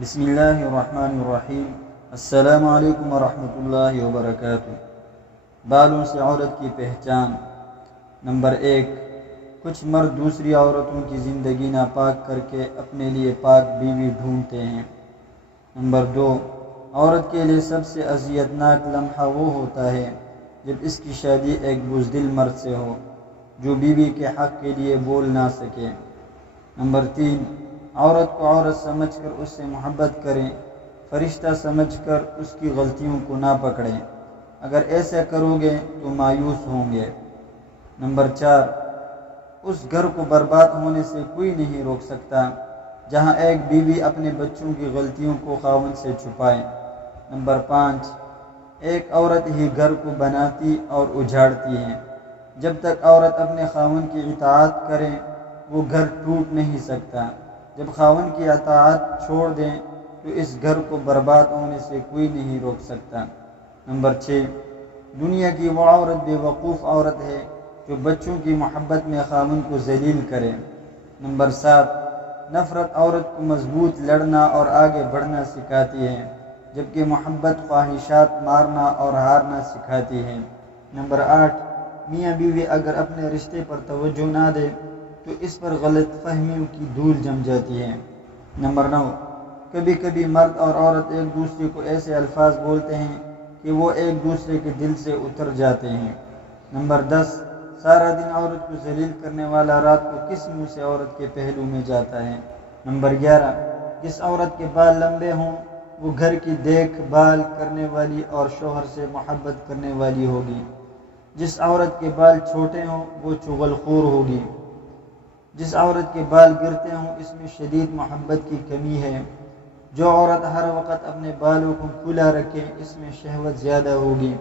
بسم اللہ الرحمن الرحیم۔ السلام علیکم ورحمۃ اللہ وبرکاتہ۔ بالوں سے عورت کی پہچان۔ نمبر 1، کچھ مرد دوسری عورتوں کی زندگی ناپاک کر کے اپنے لیے پاک بیوی ڈھونڈتے ہیں۔ نمبر 2، عورت کے لیے سب سے اذیتناک لمحہ وہ ہوتا ہے جب اس کی شادی ایک بزدل مرد سے ہو جو بیوی کے حق کے لیے بول نہ سکے۔ نمبر 3، عورت کو عورت سمجھ کر اس سے محبت کریں، فرشتہ سمجھ کر اس کی غلطیوں کو نہ پکڑیں۔ اگر ایسا کرو گے تو مایوس ہوں گے۔ نمبر 4، اس گھر کو برباد ہونے سے کوئی نہیں روک سکتا جہاں ایک بیوی اپنے بچوں کی غلطیوں کو خاوند سے چھپائے۔ نمبر 5، ایک عورت ہی گھر کو بناتی اور اجاڑتی ہے۔ جب تک عورت اپنے خاوند کی اطاعت کرے وہ گھر ٹوٹ نہیں سکتا۔ جب خاوند کی اطاعت چھوڑ دیں تو اس گھر کو برباد ہونے سے کوئی نہیں روک سکتا۔ نمبر 6، دنیا کی وہ عورت بے وقوف عورت ہے جو بچوں کی محبت میں خاوند کو ذلیل کرے۔ نمبر 7، نفرت عورت کو مضبوط لڑنا اور آگے بڑھنا سکھاتی ہے جبکہ محبت خواہشات مارنا اور ہارنا سکھاتی ہے۔ نمبر 8، میاں بیوی اگر اپنے رشتے پر توجہ نہ دے تو اس پر غلط فہمیوں کی دھول جم جاتی ہے۔ نمبر 9، کبھی کبھی مرد اور عورت ایک دوسرے کو ایسے الفاظ بولتے ہیں کہ وہ ایک دوسرے کے دل سے اتر جاتے ہیں۔ نمبر 10، سارا دن عورت کو ذلیل کرنے والا رات کو کس منہ سے عورت کے پہلو میں جاتا ہے۔ نمبر 11، جس عورت کے بال لمبے ہوں وہ گھر کی دیکھ بھال کرنے والی اور شوہر سے محبت کرنے والی ہوگی۔ جس عورت کے بال چھوٹے ہوں وہ چغل خور ہوگی۔ جس عورت کے بال گرتے ہوں اس میں شدید محبت کی کمی ہے۔ جو عورت ہر وقت اپنے بالوں کو کھلا رکھے اس میں شہوت زیادہ ہوگی۔